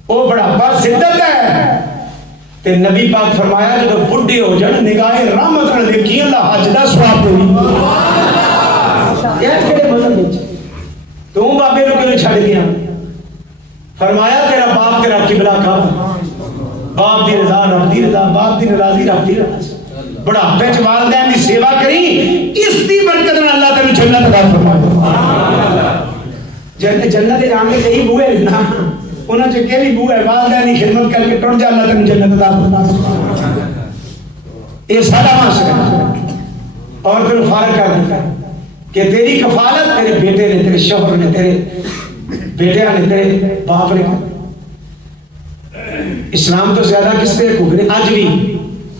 او بڑھاپا ذلت ہے تے نبی پاک فرمایا جب بڈھے ہو جان نگاہ رحمت نال دیکھی اللہ حج دا ثواب دے یہ کہڑے مذہب وچ تو بابے نو کیوں چھڈ گیا فرمایا تیرا باپ تیرا قبلہ کا باپ دی رضا رب دی رضا باپ دی ناراضی رب دی رضا بڑھاپے چ والدین دی سیوا کری اس دی برکت نال اللہ تینوں جنت عطا فرمائے جنت دے رام کے کئی بوئے نا انہاں چ کیڑی بو ہے والدین دی خدمت کر کے ٹر جا اللہ تینوں جنت عطا فرمائے یہ سارا معاشرہ اور پھر فارغ کر دیتا کہ تیری کفالت تیرے بیٹے نے تیرے شوہر نے تیرے بیٹیاں نے تیرے باپ نے اسلام تو زیادہ کس پہ حقوق نے اج بھی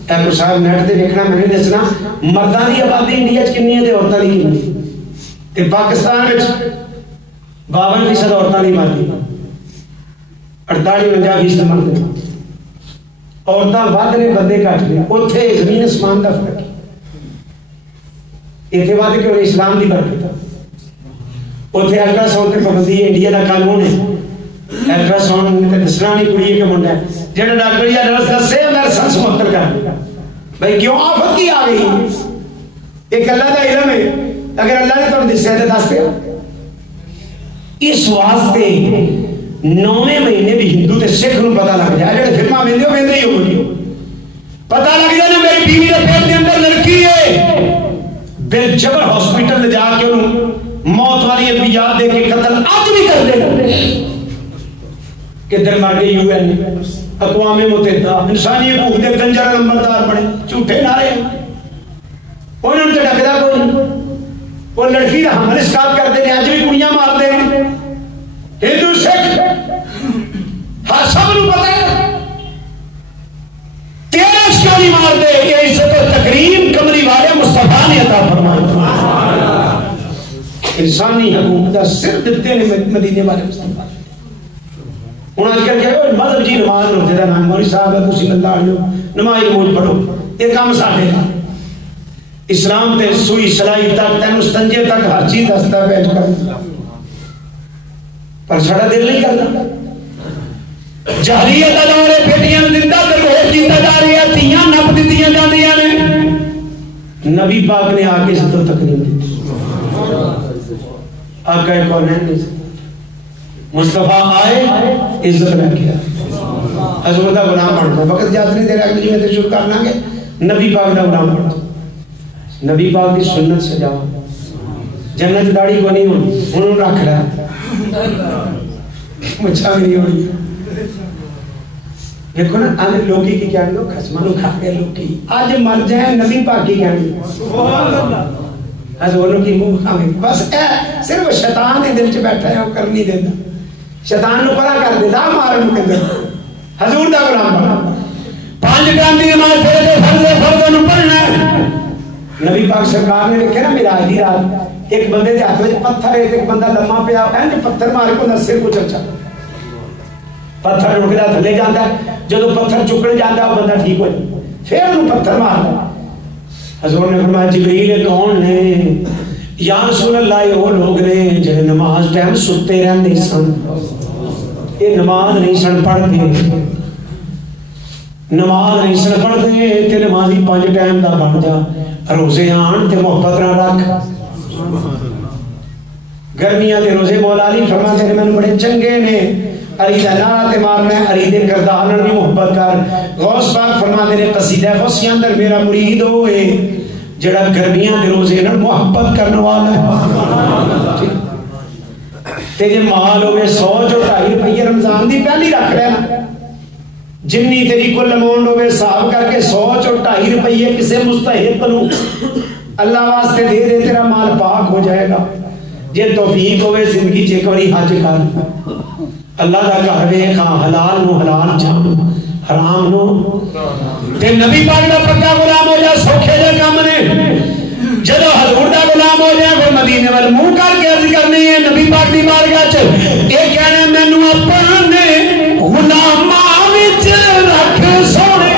ایپو صاحب نیٹ تے دیکھنا میں نے دسنا مرداں دی آبادی انڈیا وچ کنی ہے تے عورتاں دی کنی تے پاکستان وچ 52% عورتاں دی آبادی 48-49% مرد عورتاں ود نے بندے گھٹ نے اوتھے زمین اسمان دا فرق ہے ایتھے ود کیوں اسلام دی برکت اوتھے الٹرا ساؤنڈ تے پابندی ہے انڈیا دا قانون ہے الٹرا ساؤنڈ تے دسنا نہیں کڑی کے منڈا ہے جڑا ڈاکٹر یا نرس دسے اندر سنس متر کر بھائی کیوں آفت کی آ گئی ایک اللہ دا علم ہے اگر اللہ نے تمہیں دسیا تے دس دیا اس واسطے 9ویں مہینے بھی ہندو تے سکھ نوں پتہ لگ جائے جڑے فلماں ویندے ویندے ہی ہو پتہ لگ جائے میری بیوی دے پیٹ دے اندر لڑکی ہے بے جبر ہاسپٹل لے جا کے انہوں موت والی ادویات دے کے قتل آج بھی کر دے کہ در مار گئی یو این اقوام متحدہ انسانی حقوق دے کنجر نمبردار بنے جھوٹے نعرے انہوں نے ڈکدا کوئی وہ لڑکی دا حمل اسقاط کر دے اج بھی کڑیاں مار دے ہندو سکھ ہر سب نوں پتہ ہے تیرا شکاری مار دے یہ عزت و تکریم کمری والے مصطفیٰ نے عطا فرمایا انسانی حقوق دا سر دیتے نے مدینے والے مصطفیٰ انہوں نے کہا کہ مذہب جی نماز روزے دا نام مولی صاحب ہے تسی اللہ علیہ نماز موج پڑھو یہ کام ساڈے دا اسلام تے سوئی سلائی تک تینوں ستنجے تک ہر چیز دستا پیش کر پر ساڈا دل نہیں کرتا. جہلیت دا دور ہے، بیٹیاں نوں زندہ درگور کیتا جا رہا ہے، تیاں نپ دتیاں جاندیاں نے. نبی پاک نے آ کے عزت و تکریم دی. آقا کونین نے مصطفیٰ آئے عزت رکھ گیا. حضور دا غلام بن دو. وقت جات نہیں دے رہا کہ جی شروع کر لیں گے. نبی پاک دا غلام بن دو. نبی پاک کی سنت سے جاؤ. جنت داڑھی کو نہیں ہونی، انہوں رکھ رہا مچھا بھی نہیں ہونی. دیکھو نا آج لوکی کی کیا لوگ خسمانو کھا کے لوکی آج مر جائیں نبی پاک کی کیا نہیں. حضور کی منہ کھاویں بس صرف شیطان نے دل چ بیٹھا ہے وہ کر نہیں دیتا. شیطان نو پرا کر دے دا مارن کے اندر. حضور دا غلام بنا. 5 ٹائم دی نماز پڑھے فرض نو پڑھنا. نبی پاک سرکار نے لکھے نا میراج دی رات ایک بندے دے ہاتھ وچ پتھر ہے ایک بندہ لمما پیا اینج پتھر مار کے نہ سر کو چلچا. پتھر رکدا تھلے جاندا ہے جدوں پتھر چکن جاندا وہ بندہ ٹھیک ہو جائے پھر انہوں پتھر ماردا. حضور نے فرمایا جبریل کون نے؟ یا رسول اللہ یہ وہ لوگ نے جنہیں نماز ٹائم ستے رہندے سن. یہ نماز نہیں سن پڑھتے، نماز نہیں سن پڑھتے تے نمازی 5 ٹائم دا بن جا. روزے آن تے محبت نہ رکھ. گرمیاں دے روزے مولا علی فرماتے ہیں میں بڑے چنگے نے. علی دا نعرہ تے مارنا ہے، علی دے کردار نال بھی محبت کر. غوث پاک فرماتے ہیں قصیدہ غوثی اندر میرا مرید ہوئے جڑا گرمیاں دے روزے نال محبت کرنے والا ہے. تے جے مال ہوے 100 جو 2.5 روپے رمضان دی پہلی رکھ لینا. جنی تیری کل اماؤنٹ ہوے حساب کر کے 100 جو 2.5 روپے کسے مستحق نو اللہ واسطے دے دے تیرا مال پاک ہو جائے گا. جے توفیق ہوے زندگی چ ایک باری حج کر اللہ دا گھر ویکھ حلال نو حلال جان حرام نو تے نبی پاک دا پکا غلام ہو جا. سوکھے دے کام نے جدو حضور دا غلام ہو جائے پھر مدینے وال منہ کر کے عرض کرنی ہے نبی پاک دی بارگاہ چ اے کہنا مینوں اپنے غلاماں وچ رکھ سونے.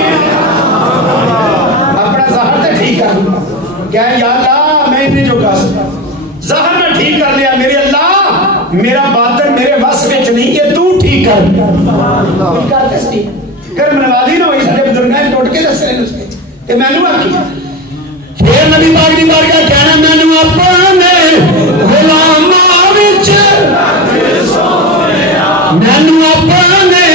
اپنا زہر تے ٹھیک کر کہ یا اللہ میں نہیں جو کر سکتا زہر میں ٹھیک کر لیا میرے اللہ میرا باطن میرے وس وچ نہیں یہ تو ٹھیک کر. کرتے سی کرم نوازی نہ ہوئی سارے بزرگاں ٹوٹ کے دس رہے نے تے مینوں آکھی پھر نبی پاک دی بارگاہ کہنا مینوں اپنے غلاماں وچ رکھ سونیا مینوں اپنے